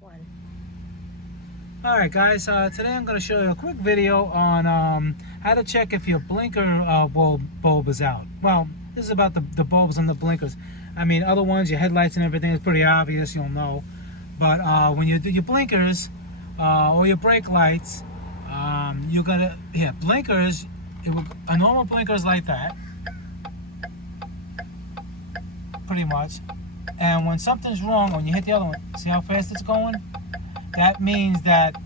One. Alright guys, today I'm going to show you a quick video on how to check if your blinker bulb is out. Well, this is about the bulbs on the blinkers. I mean, other ones, your headlights and everything is pretty obvious, you'll know. But when you do your blinkers or your brake lights, you're going to, blinkers, a normal blinker is like that, pretty much. And when something's wrong, when you hit the other one, see how fast it's going? That means that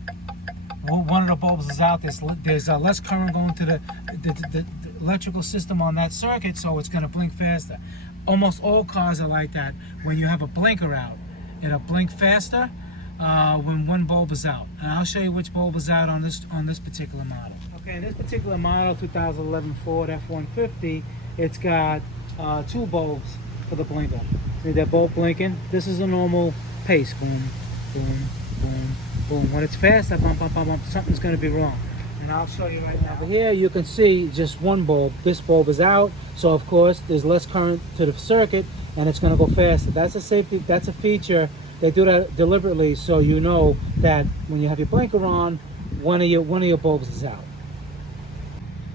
one of the bulbs is out. There's less current going to the electrical system on that circuit, so it's going to blink faster. Almost all cars are like that. When you have a blinker out, it'll blink faster when one bulb is out. And I'll show you which bulb is out on this particular model. Okay, in this particular model, 2011 Ford F150, it's got two bulbs for the blinker. See, they're both blinking. This is a normal pace. Boom, boom, boom, boom. When it's fast, bump, bump, bump, bump, something's going to be wrong. And I'll show you right now. Over here, you can see just one bulb. This bulb is out, so of course there's less current to the circuit, and it's going to go faster. That's a safety. That's a feature. They do that deliberately, so you know that when you have your blinker on, one of your bulbs is out.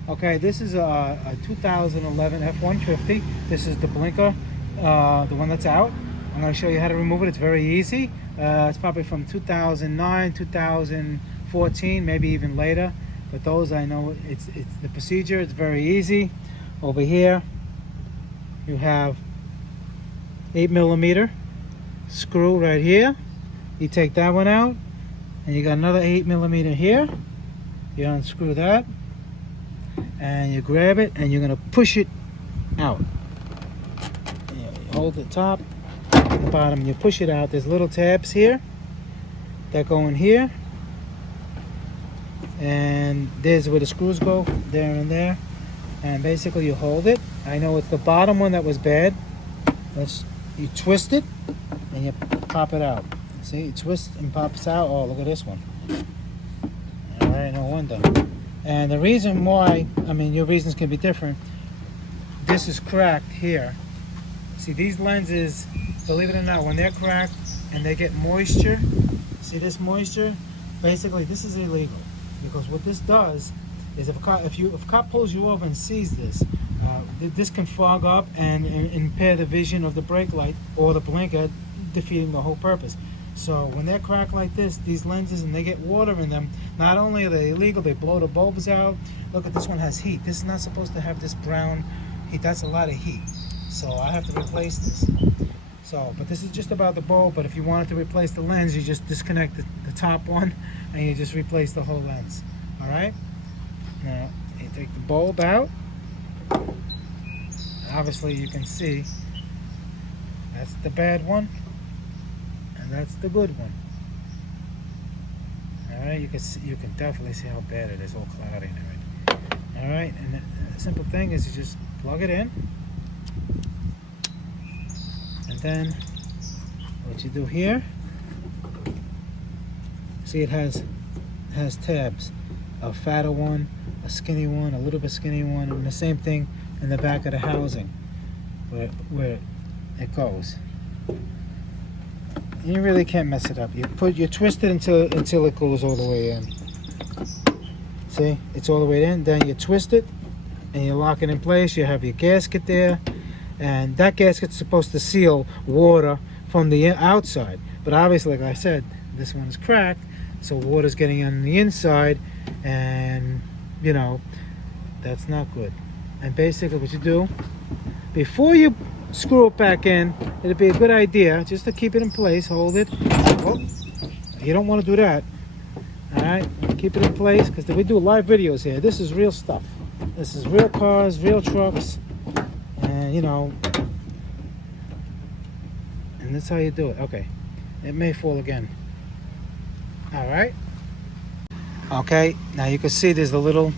Okay, this is a 2011 F150. This is the blinker, the one that's out. I'm going to show you how to remove it. It's very easy. It's probably from 2009, 2014, maybe even later. But those I know, it's the procedure. It's very easy. Over here, you have 8mm screw right here. You take that one out, and you got another 8mm here. You unscrew that, and you grab it, and you're gonna push it out. You hold the top and the bottom, and you push it out. There's little tabs here that go in here, and there's where the screws go, there and there. And basically you hold it. I know it's the bottom one that was bad. You twist it and you pop it out. See, you twist and pops out. Oh, look at this one. All right, no wonder. And the reason why, I mean, your reasons can be different. This is cracked here. See, these lenses, believe it or not, when they're cracked and they get moisture, see this moisture? Basically, this is illegal, because what this does is if a cop pulls you over and sees this, this can fog up and impair the vision of the brake light or the blinker, defeating the whole purpose. So when they're cracked like this, these lenses, and they get water in them, not only are they illegal, they blow the bulbs out. Look at this one, has heat. This is not supposed to have this brown heat. That's a lot of heat. So I have to replace this. So, but this is just about the bulb. But if you wanted to replace the lens, you just disconnect the top one and you just replace the whole lens. All right. Now you take the bulb out. Obviously, you can see that's the bad one, and that's the good one. All right, you can definitely see how bad it is, all cloudy and everything. All right, and the simple thing is you just plug it in, and then what you do here, see it has tabs, a fatter one, a skinny one, a little bit skinny one, and the same thing in the back of the housing where it goes. You really can't mess it up. You twist it until it goes all the way in. See, it's all the way in. Then you twist it and you lock it in place. You have your gasket there, and that gasket's supposed to seal water from the outside. But obviously, like I said, this one is cracked, so water's getting on the inside, and you know that's not good. And basically what you do, before you screw it back in, it'd be a good idea just to keep it in place, hold it. Oh, you don't want to do that. All right, keep it in place, because we do live videos here. This is real stuff. This is real cars, real trucks, and you know, and that's how you do it. Okay, it may fall again. All right. Okay, now you can see there's a little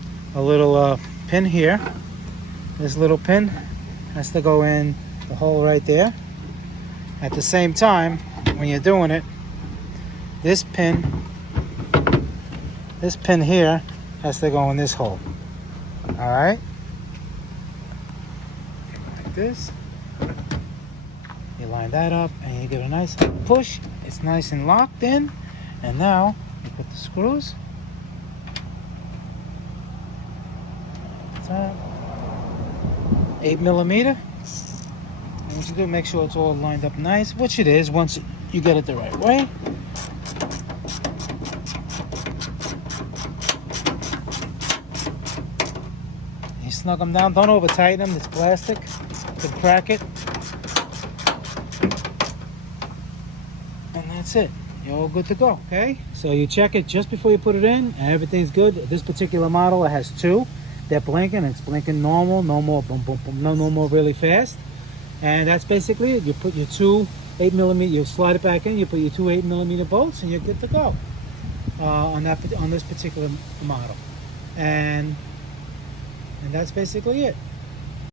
pin here. This little pin has to go in the hole right there. At the same time, when you're doing it, this pin here has to go in this hole. All right? Like this. You line that up and you give it a nice push. it's nice and locked in. And now you put the screws. Top. 8mm. And what you do, make sure it's all lined up nice, which it is once you get it the right way. You snug them down. Don't over tighten them. It's plastic. You can crack it. And that's it. You're all good to go. Okay? So you check it just before you put it in, and everything's good. This particular model, it has two. They're blinking. It's blinking normal. No more boom, boom, boom. No more really fast. And that's basically it. You put your two 8mm. You slide it back in. You put your two 8mm bolts, and you're good to go on this particular model. And that's basically it.